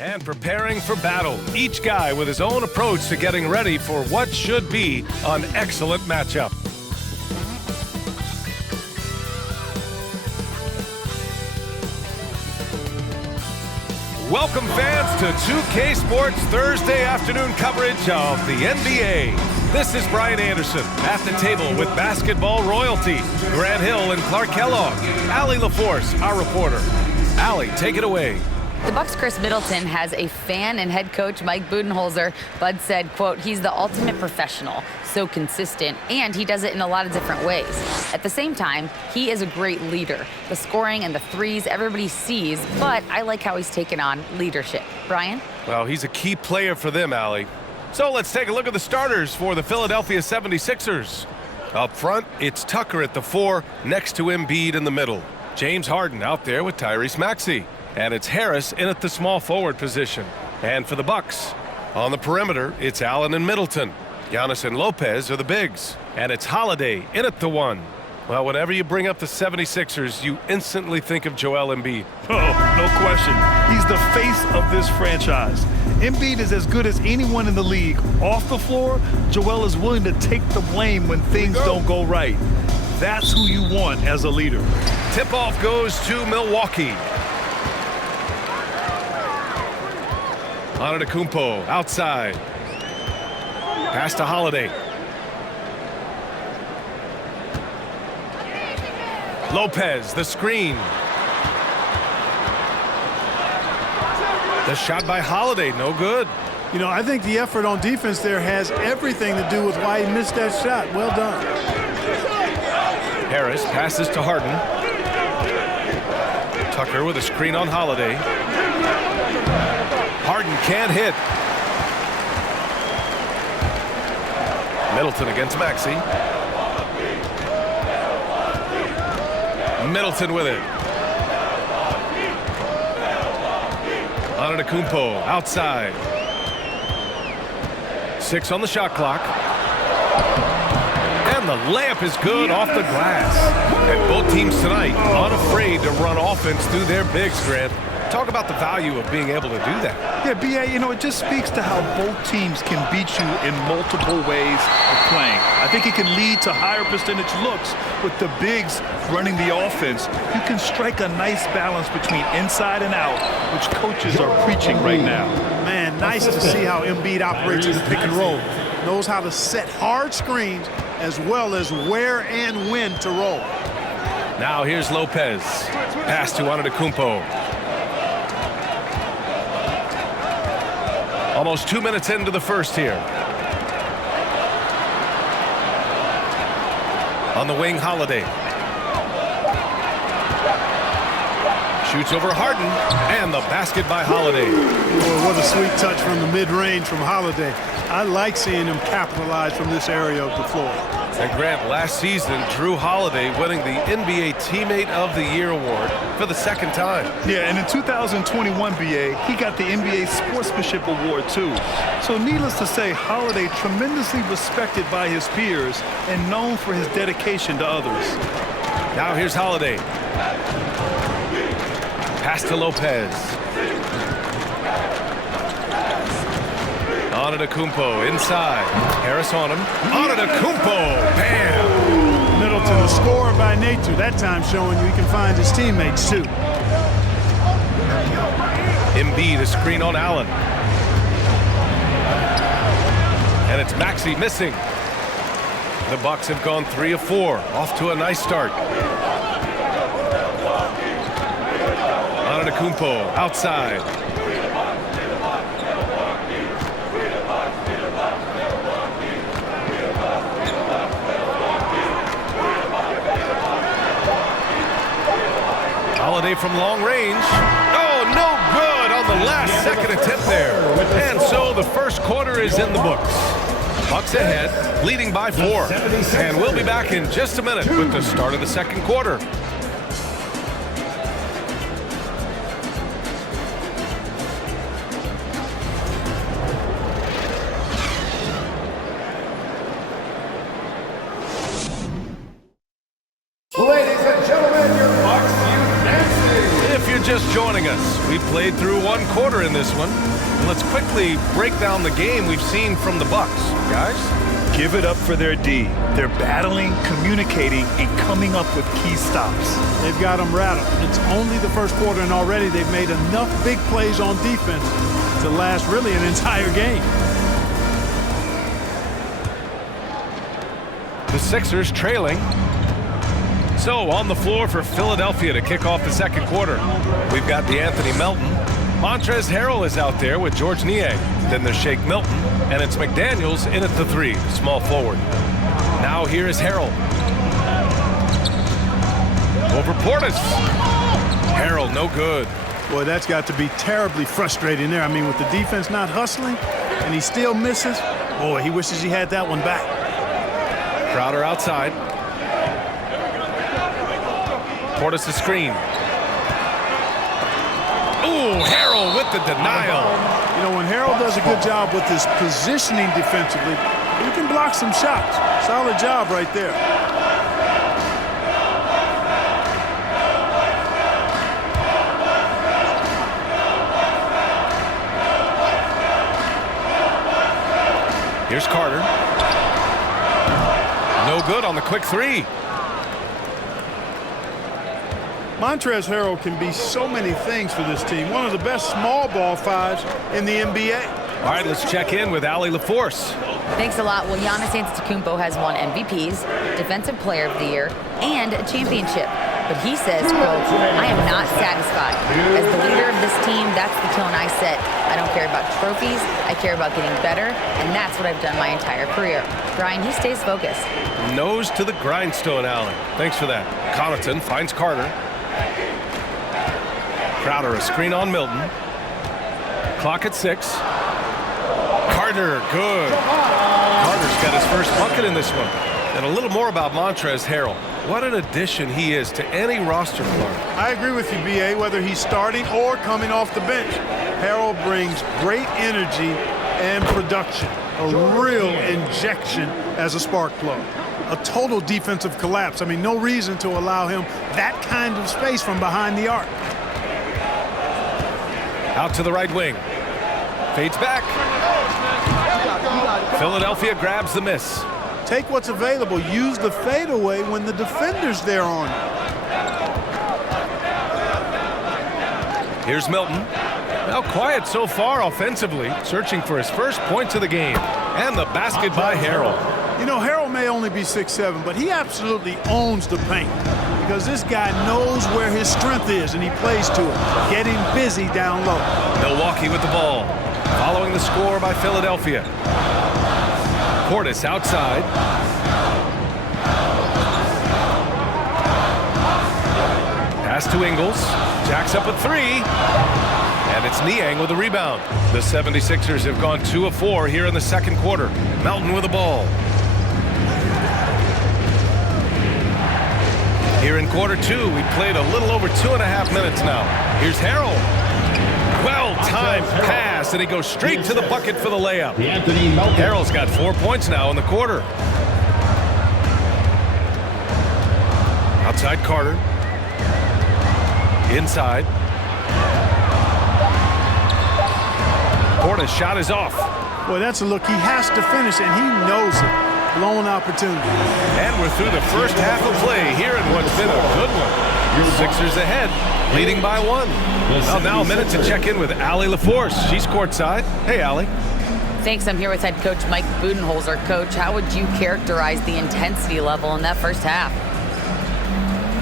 And preparing for battle, each guy with his own approach to getting ready for what should be an excellent matchup. Welcome fans to 2K Sports Thursday afternoon coverage of the NBA. This is Brian Anderson at the table with basketball royalty, Grant Hill and Clark Kellogg. Allie LaForce, our reporter. Allie, take it away. The Bucks' Chris Middleton has a fan and head coach Mike Budenholzer. Bud said, quote, he's the ultimate professional, so consistent, and he does it in a lot of different ways. At the same time, he is a great leader. The scoring and the threes everybody sees, but I like how he's taken on leadership. Brian? Well, he's a key player for them, Allie. So let's take a look at the starters for the Philadelphia 76ers. Up front, it's Tucker at the 4, next to Embiid in the middle. James Harden out there with Tyrese Maxey. And it's Harris in at the small forward position. And for the Bucks, on the perimeter, it's Allen and Middleton. Giannis and Lopez are the bigs. And it's Holiday in at the 1. Well, whenever you bring up the 76ers, you instantly think of Joel Embiid. Oh, no question. He's the face of this franchise. Embiid is as good as anyone in the league. Off the floor, Joel is willing to take the blame when things don't go right. That's who you want as a leader. Tip-off goes to Milwaukee. Antetokounmpo outside. Pass to Holiday. Lopez, the screen. The shot by Holiday, no good. You know, I think the effort on defense there has everything to do with why he missed that shot. Well done. Harris passes to Harden. Tucker with a screen on Holiday. Harden can't hit. Middleton against Maxey. Middleton with it. Antetokounmpo outside. 6 on the shot clock. And the layup is good off the glass. And both teams tonight unafraid to run offense through their bigs, Grant. Talk about the value of being able to do that. Yeah, B.A., you know, it just speaks to how both teams can beat you in multiple ways of playing. I think it can lead to higher percentage looks with the bigs running the offense. You can strike a nice balance between inside and out, which coaches are preaching right now. Man, nice to see how Embiid operates in the pick and roll. Knows how to set hard screens as well as where and when to roll. Now here's Lopez. Pass to Antetokounmpo. Almost 2 minutes into the first here. On the wing, Holiday. Shoots over Harden, and the basket by Holiday. Boy, what a sweet touch from the mid-range from Holiday. I like seeing him capitalize from this area of the floor. And Grant, last season, Drew Holiday winning the NBA Teammate of the Year award for the second time. Yeah, and in 2021, B.A., he got the NBA Sportsmanship Award, too. So needless to say, Holiday tremendously respected by his peers and known for his dedication to others. Now here's Holiday. Pass to Lopez. Antetokounmpo inside. Harris on him. Antetokounmpo. Bam! Middleton, a scorer by nature. That time showing you he can find his teammates, too. Embiid, a screen on Allen. And it's Maxey missing. The Bucks have gone 3 of 4. Off to a nice start. Antetokounmpo outside. Holiday from long range. Oh, no good on the last second attempt there. And so the first quarter is in the books. Bucks ahead, leading by 4. And we'll be back in just a minute with the start of the second quarter. just joining us, we played through one quarter in this one. Let's quickly break down the game we've seen from the Bucks. Guys? Give it up for their D. They're battling, communicating, and coming up with key stops. They've got them rattled. It's only the first quarter, and already they've made enough big plays on defense to last really an entire game. The Sixers trailing. So on the floor for Philadelphia to kick off the second quarter. We've got DeAnthony Melton. Montrezl Harrell is out there with George Niang. Then there's Shake Milton, and it's McDaniels in at the 3, small forward. Now here is Harrell. Over Portis. Harrell, no good. Boy, that's got to be terribly frustrating there. I mean, with the defense not hustling, and he still misses. Boy, he wishes he had that one back. Crowder outside. Portis a screen. Ooh, Harrell with the denial. You know, when Harrell does a good job with his positioning defensively, he can block some shots. Solid job right there. Here's Carter. No good on the quick 3. Montrezl Harrell can be so many things for this team. One of the best small ball 5s in the NBA. All right, let's check in with Allie LaForce. Thanks a lot. Well, Giannis Antetokounmpo has won MVPs, Defensive Player of the Year, and a championship. But he says, quote, I am not satisfied. As the leader of this team, that's the tone I set. I don't care about trophies. I care about getting better, and that's what I've done my entire career. Brian, he stays focused. Nose to the grindstone, Allie. Thanks for that. Connaughton finds Carter. Crowder, a screen on Milton. Clock at 6. Carter, good. Carter's got his first bucket in this one. And a little more about Montrezl Harrell. What an addition he is to any roster player. I agree with you, B.A., whether he's starting or coming off the bench. Harrell brings great energy and production. A real injection as a spark plug. A total defensive collapse. I mean, no reason to allow him that kind of space from behind the arc. Out to the right wing. Fades back. Philadelphia grabs the miss. Take what's available. Use the fadeaway when the defender's there on you. Here's Milton. Now quiet so far offensively, searching for his first points of the game. And the basket by Harrell. You know, Harrell may only be 6'7", but he absolutely owns the paint because this guy knows where his strength is, and he plays to it, getting busy down low. Milwaukee with the ball, following the score by Philadelphia. Portis outside. Pass to Ingles. Jacks up a 3. And it's Niang with the rebound. The 76ers have gone 2 of 4 here in the second quarter. Melton with the ball. Here in quarter 2, we played a little over 2.5 minutes now. Here's Harrell. Well-timed pass, and he goes straight to the bucket for the layup. Harrell's got 4 points now in the quarter. Outside Carter. Inside. Portis' shot is off. Boy, that's a look he has to finish, and he knows it. Blown opportunity. And we're through the first half of play here in what's been a good one. Sixers ahead, leading by 1. Well, now a minute to check in with Allie LaForce. She's courtside. Hey, Allie. Thanks. I'm here with head coach Mike Budenholzer. Coach, how would you characterize the intensity level in that first half?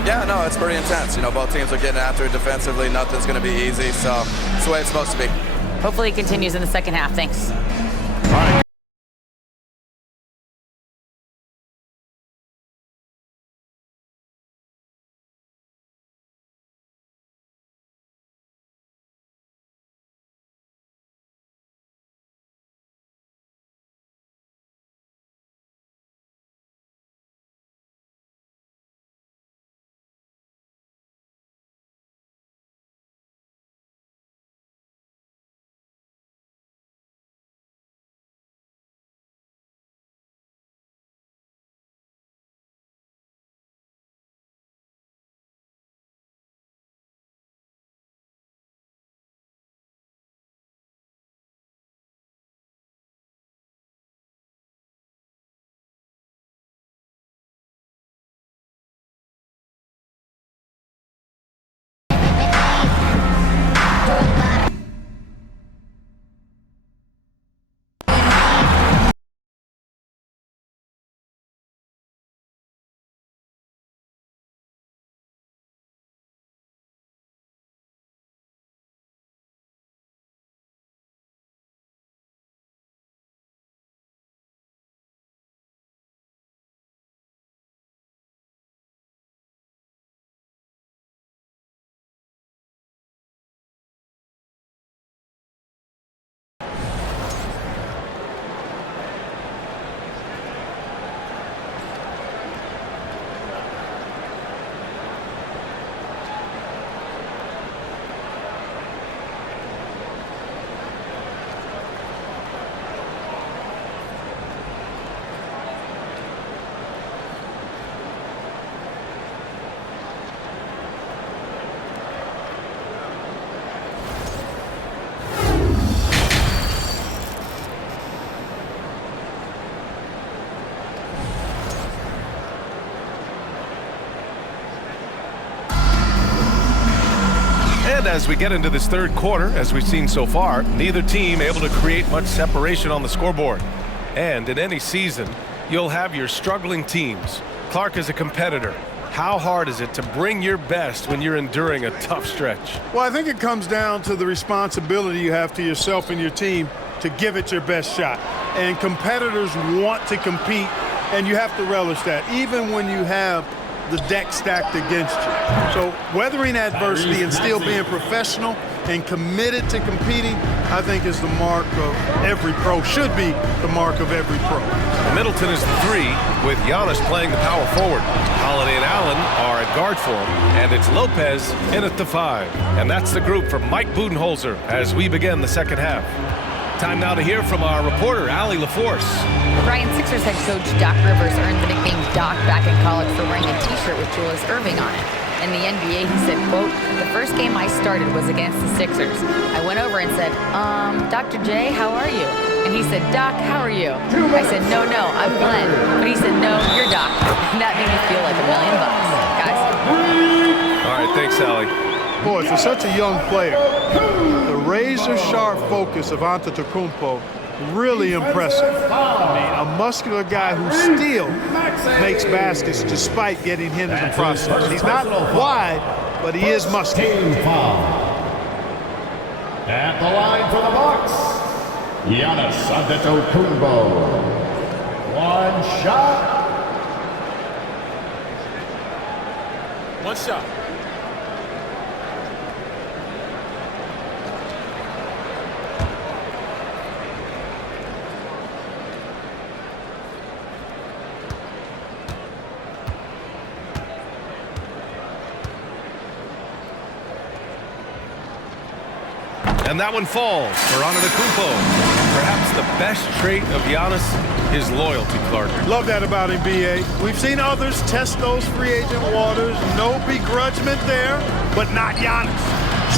Yeah, no, it's pretty intense. You know, both teams are getting after it defensively. Nothing's going to be easy, so it's the way it's supposed to be. Hopefully it continues in the second half. Thanks. All right. as we get into this third quarter, as we've seen so far, neither team able to create much separation on the scoreboard. And in any season, you'll have your struggling teams. Clark is a competitor. How hard is it to bring your best when you're enduring a tough stretch? Well, I think it comes down to the responsibility you have to yourself and your team to give it your best shot. And competitors want to compete, and you have to relish that, even when you have the deck stacked against you. So weathering adversity and still being professional and committed to competing, I think is the mark of every pro, should be the mark of every pro. Middleton is the 3, with Giannis playing the power forward. Holiday and Allen are at guard for him, and it's Lopez in at the 5. And that's the group for Mike Budenholzer as we begin the second half. Time now to hear from our reporter, Allie LaForce. Brian, Sixers head coach Doc Rivers earned the nickname Doc back in college for wearing a T-shirt with Julius Erving on it. In the NBA, he said, quote, "The first game I started was against the Sixers. I went over and said, Dr. J, how are you?" And he said, "Doc, how are you?" I said, no, I'm Glenn." But he said, "No, you're Doc." And that made me feel like $1 million, guys. All right, thanks, Allie. Boy, for such a young player, the razor-sharp focus of Antetokounmpo, really impressive. I mean, a muscular guy who still makes baskets despite getting hit in the process. He's not wide, but he is muscular. At the line for the Bucks, Giannis Antetokounmpo. One shot. And that one falls for Antetokounmpo. Perhaps the best trait of Giannis is loyalty, Clark. Love that about him, B.A. We've seen others test those free agent waters. No begrudgment there, but not Giannis.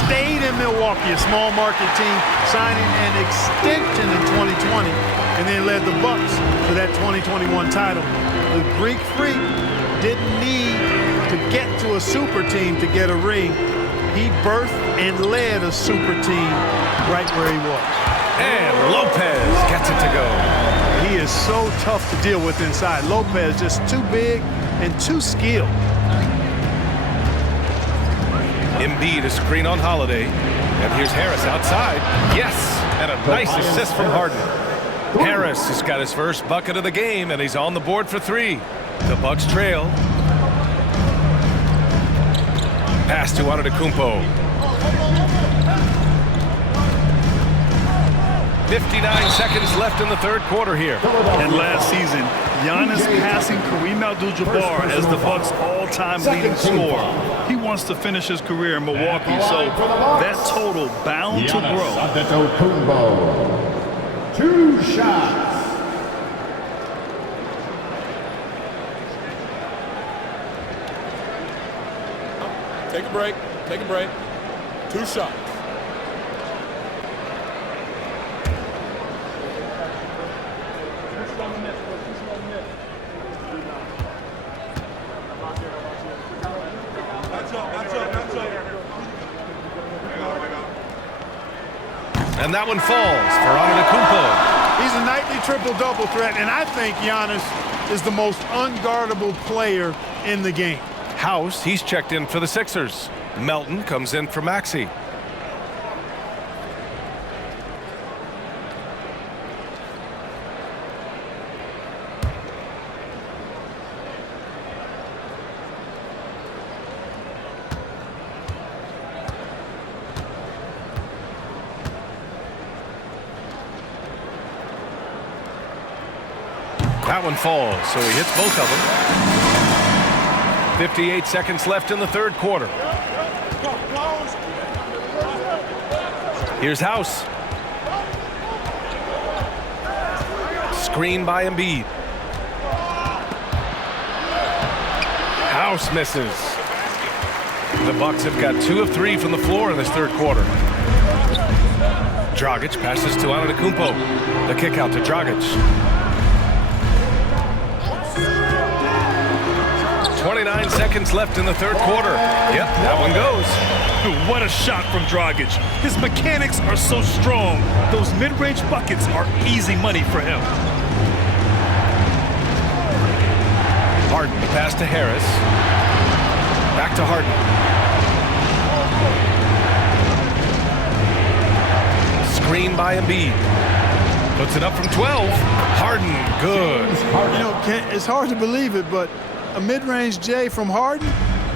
Stayed in Milwaukee, a small market team, signing an extension in 2020, and then led the Bucks to that 2021 title. The Greek Freak didn't need to get to a super team to get a ring. He birthed and led a super team right where he was. And Lopez gets it to go. He is so tough to deal with inside. Lopez just too big and too skilled. Embiid, a screen on Holiday. And here's Harris outside. Yes, and a nice assist from Harden. Harris has got his first bucket of the game, and he's on the board for 3. The Bucks trail. Pass to Antetokounmpo. 59 seconds left in the third quarter here. And last season, Giannis passing Kareem Abdul-Jabbar as the Bucks' all-time leading scorer. He wants to finish his career in Milwaukee, so that total bound to grow. Antetokounmpo. 2 shots. Take a break. 2 shots. And that one falls for Antetokounmpo. He's a nightly triple-double threat, and I think Giannis is the most unguardable player in the game. House, he's checked in for the Sixers. Melton comes in for Maxey. That one falls, so he hits both of them. 58 seconds left in the third quarter. Here's House. Screen by Embiid. House misses. The Bucks have got 2 of 3 from the floor in this third quarter. Dragic passes to Antetokounmpo. The kick out to Dragic. 29 seconds left in the third quarter. Yep, that one goes. What a shot from Dragic. His mechanics are so strong. Those mid-range buckets are easy money for him. Harden, pass to Harris. Back to Harden. Screen by Embiid. Puts it up from 12. Harden, good. You know, it's hard to believe it, but a mid-range J from Harden,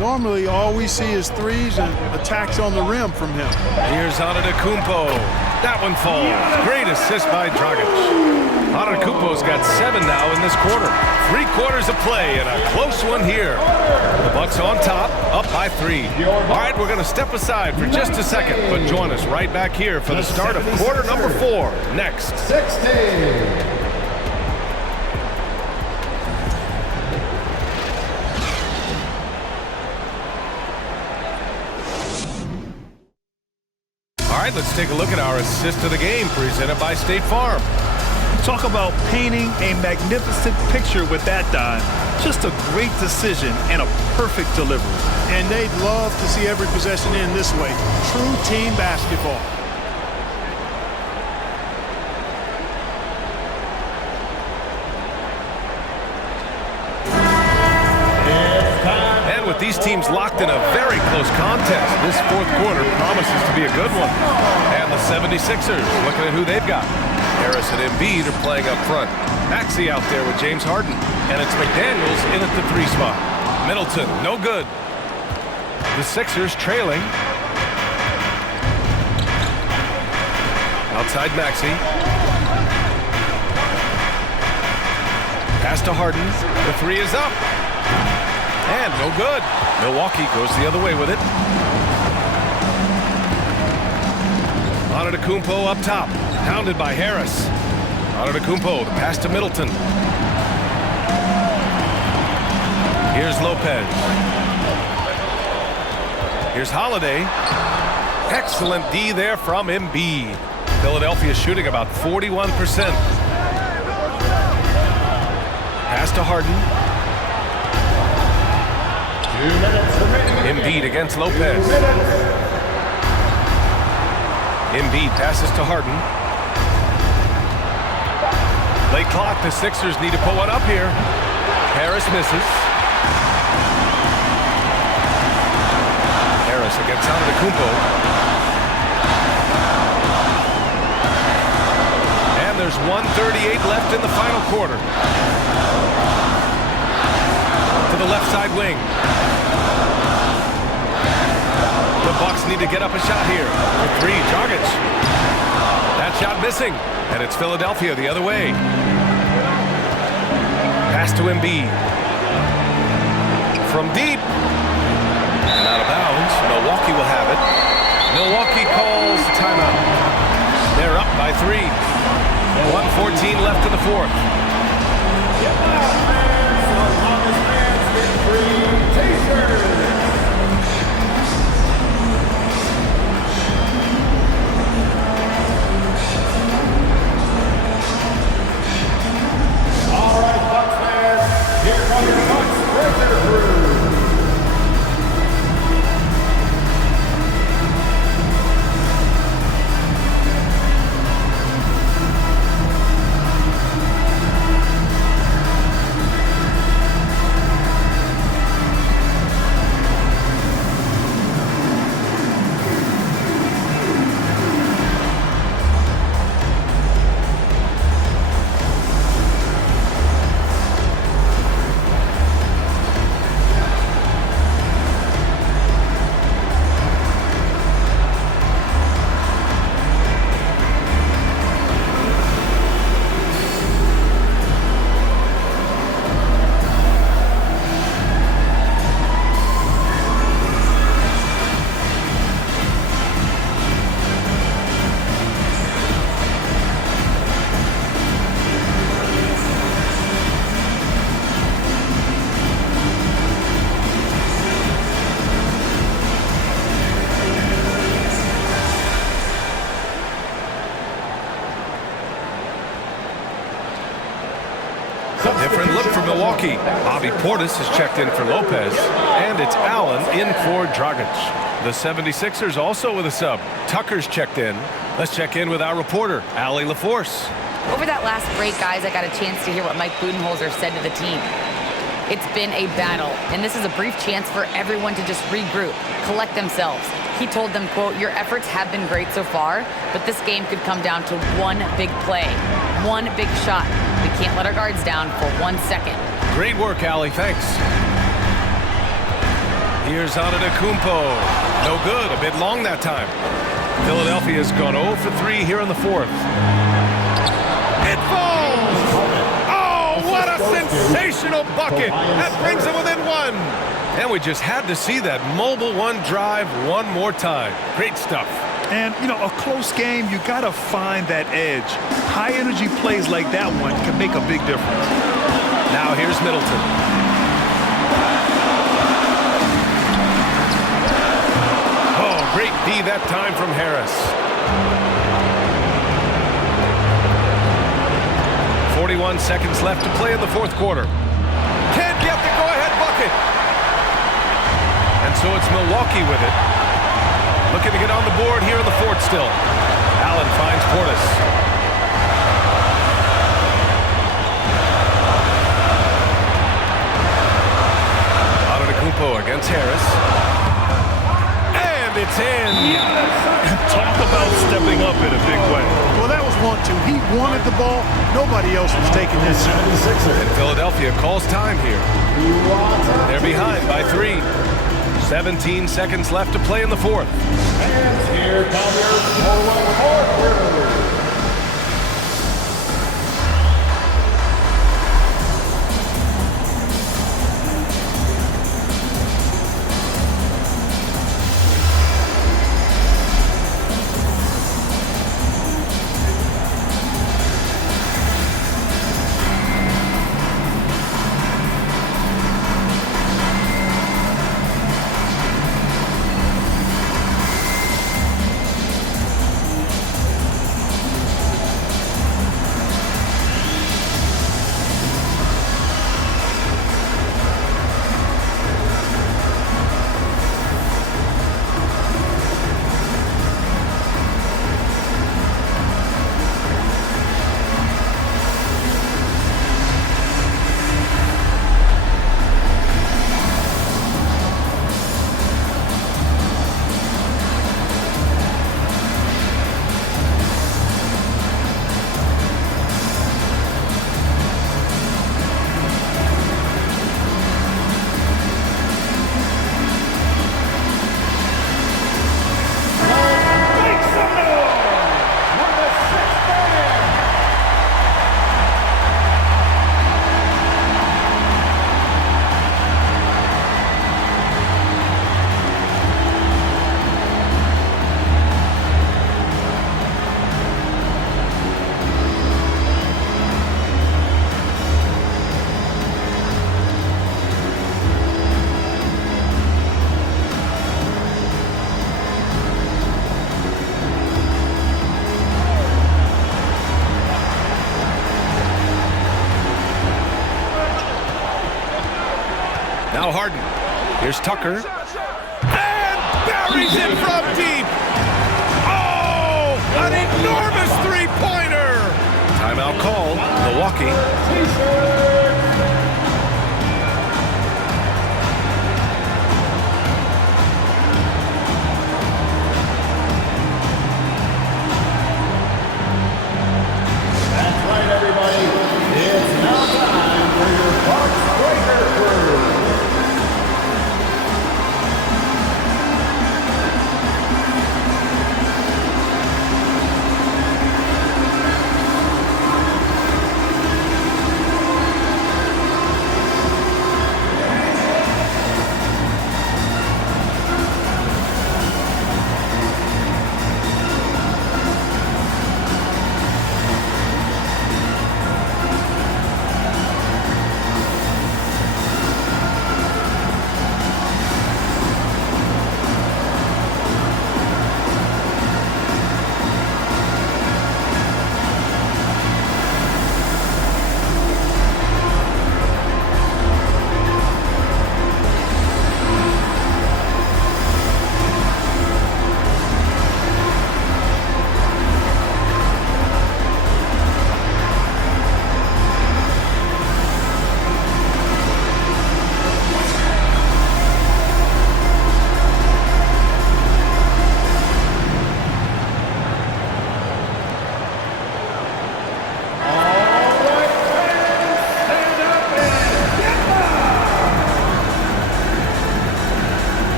normally all we see is threes and attacks on the rim from him. Here's Antetokounmpo. That one falls. Great assist by Dragic. Antetokounmpo's got 7 now in this quarter. 3 quarters of play and a close one here. The Bucks on top, up by 3. All right, we're going to step aside for just a second, but join us right back here for the start of quarter number 4 next. 16. All right, let's take a look at our assist of the game presented by State Farm. Talk about painting a magnificent picture with that dime. Just a great decision and a perfect delivery. And they'd love to see every possession in this way. True team basketball. And with these teams locked in a very close contest, this fourth quarter promises to be a good one. And the 76ers, looking at who they've got. Harris and Embiid are playing up front. Maxey out there with James Harden. And it's McDaniels in at the 3 spot. Middleton, no good. The Sixers trailing. Outside Maxey. Pass to Harden. The 3 is up. And no good. Milwaukee goes the other way with it. Antetokounmpo up top. Pounded by Harris. Antetokounmpo, the pass to Middleton. Here's Lopez. Here's Holiday. Excellent D there from Embiid. Philadelphia shooting about 41%. Pass to Harden. 2 minutes remaining. Embiid against Lopez. Embiid passes to Harden. Late clock, the Sixers need to pull one up here. Harris misses. Harris against Antetokounmpo. And there's 1:38 left in the final quarter. To the left side wing. The Bucks need to get up a shot here. For 3, Dragic. That shot missing. And it's Philadelphia the other way. Pass to Embiid. From deep. And out of bounds. Milwaukee will have it. Milwaukee calls timeout. They're up by 3. 1:14 left in the fourth. All right, Bucks fans, here comes the Bucks breaker crew. Different look for Milwaukee. Bobby Portis has checked in for Lopez, and it's Allen in for Dragic. The 76ers also with a sub. Tucker's checked in. Let's check in with our reporter, Allie LaForce. Over that last break, guys, I got a chance to hear what Mike Budenholzer said to the team. It's been a battle, and this is a brief chance for everyone to just regroup, collect themselves. He told them, quote, "Your efforts have been great so far, but this game could come down to one big play, one big shot. We can't let our guards down for 1 second." Great work, Allie. Thanks. Here's Antetokounmpo. No good. A bit long that time. Philadelphia's gone 0 for 3 here in the fourth. It falls! Oh, what a sensational bucket! That brings them within one. And we just had to see that mobile one drive one more time. Great stuff. And, you know, a close game, you got to find that edge. High-energy plays like that one can make a big difference. Now here's Middleton. Oh, great D that time from Harris. 41 seconds left to play in the fourth quarter. Can't get the go-ahead bucket. And so it's Milwaukee with it. Looking to get on the board here in the fourth still. Allen finds Portis. Antetokounmpo against Harris. And it's in. Talk about stepping up in a big way. Well, that was 1-2. He wanted the ball. Nobody else was taking that shot. And Philadelphia calls time here. They're behind by 3. 17 seconds left to play in the fourth. And here come your forward quarter. Now Harden. Here's Tucker. And buries it from deep. Oh, an enormous three-pointer. Timeout call. Milwaukee. That's right, everybody. It's now time for your Bucks Breaker Crew.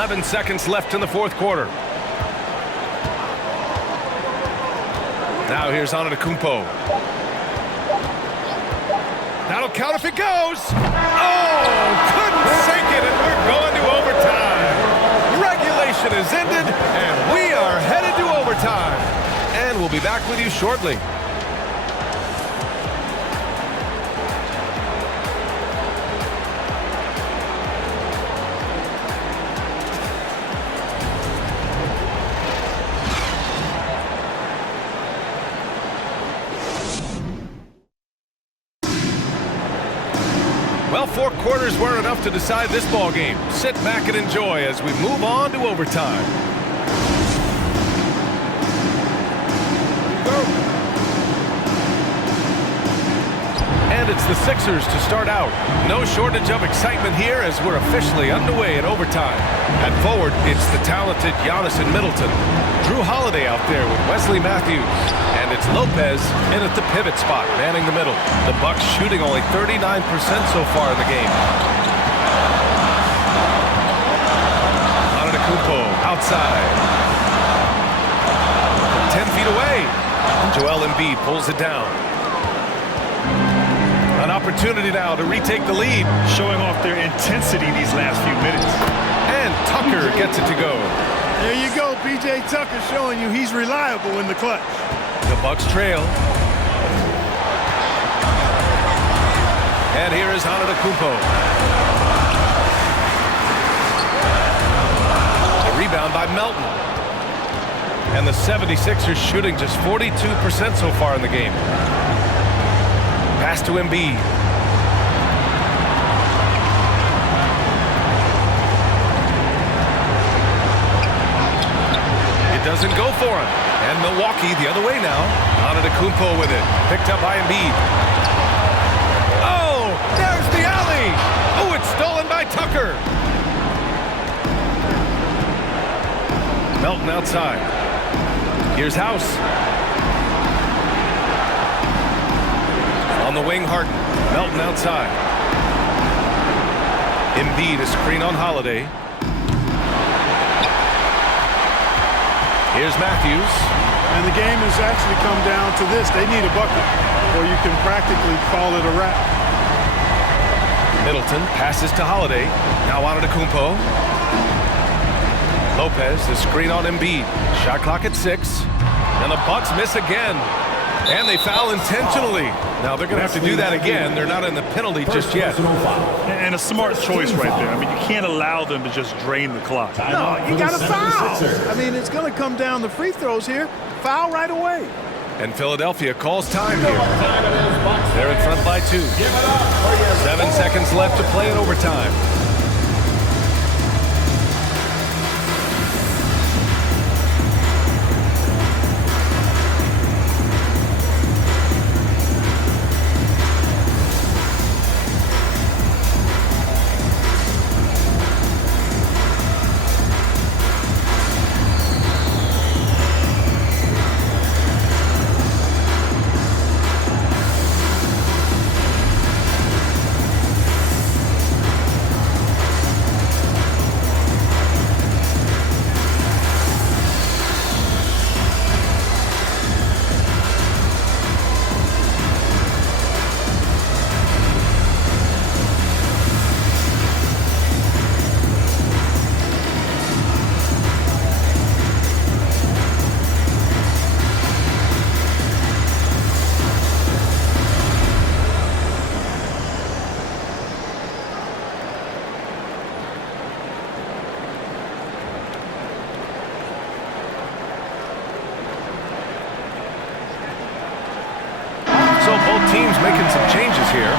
11 seconds left in the fourth quarter. Now here's Antetokounmpo. That'll count if it goes. Oh, couldn't sink it, and we're going to overtime. Regulation is ended, and we are headed to overtime. And we'll be back with you shortly. Well, 4 quarters weren't enough to decide this ball game. Sit back and enjoy as we move on to overtime. And it's the Sixers to start out. No shortage of excitement here as we're officially underway in overtime. At forward, it's the talented Giannis and Middleton. Drew Holiday out there with Wesley Matthews. And it's Lopez in at the pivot spot, manning the middle. The Bucks shooting only 39% so far in the game. Antetokounmpo outside. 10 feet away. Joel Embiid pulls it down. An opportunity now to retake the lead. Showing off their intensity these last few minutes. And Tucker gets it to go. There you go, P.J. Tucker showing you he's reliable in the clutch. The Bucks trail. And here is Antetokounmpo. The rebound by Melton. And the 76ers shooting just 42% so far in the game. Pass to Embiid. It doesn't go for him. And Milwaukee the other way now. Antetokounmpo with it. Picked up by Embiid. Oh, there's the alley. Oh, it's stolen by Tucker. Melton outside. Here's House. On the wing, Harden. Melton outside. Embiid, a screen on Holiday. Here's Matthews. And the game has actually come down to this. They need a bucket, or you can practically call it a wrap. Middleton passes to Holiday. Now Antetokounmpo. Lopez, the screen on Embiid. Shot clock at 6. And the Bucks miss again. And they foul intentionally. Now they're going to have to do that again. They're not in the penalty just yet. And a smart choice right there. I mean, you can't allow them to just drain the clock. No, you got to foul. I mean, it's going to come down to free throws here. Foul right away. And Philadelphia calls time here. They're in front by 2. 7 seconds left to play in overtime. So both teams making some changes here.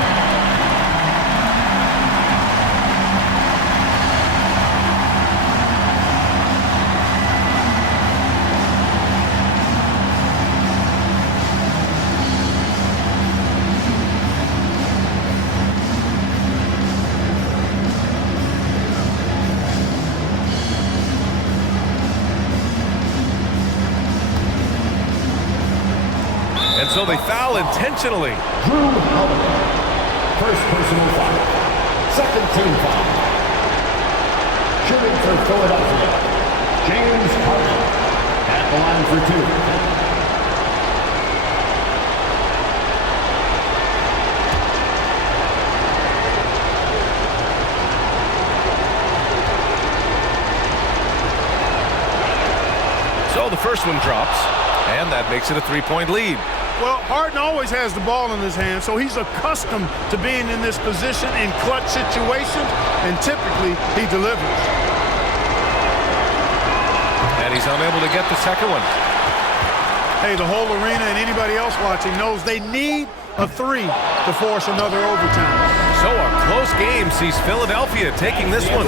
And so they foul intentionally. Drew Holiday. First personal foul. Second team foul. shooting for Philadelphia, James Harden at the line for 2. So the first one drops, and that makes it a 3-point lead. Well, Harden always has the ball in his hand, so he's accustomed to being in this position in clutch situations, and typically he delivers. And he's unable to get the second one. Hey, the whole arena and anybody else watching knows they need a 3 to force another overtime. So a close game sees Philadelphia taking this one.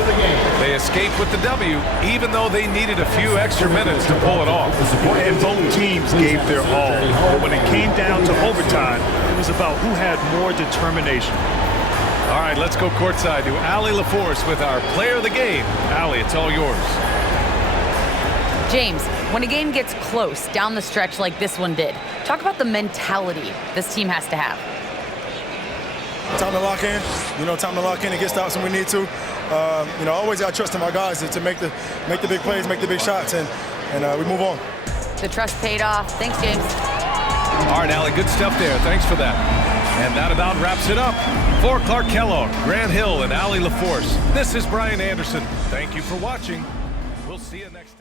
They escape with the W, even though they needed a few extra minutes to pull it off. And both teams gave their all. But when it came down to overtime, it was about who had more determination. All right, let's go courtside to Allie LaForce with our player of the game. Allie, it's all yours. James, when a game gets close down the stretch like this one did, talk about the mentality this team has to have. Time to lock in. Time to lock in and get stops when we need to. Always got to trust in my guys to make the big plays, make the big shots, and we move on. The trust paid off. Thanks, James. All right, Allie, good stuff there. Thanks for that. And that about wraps it up. For Clark Kellogg, Grant Hill, and Allie LaForce, this is Brian Anderson. Thank you for watching. We'll see you next time.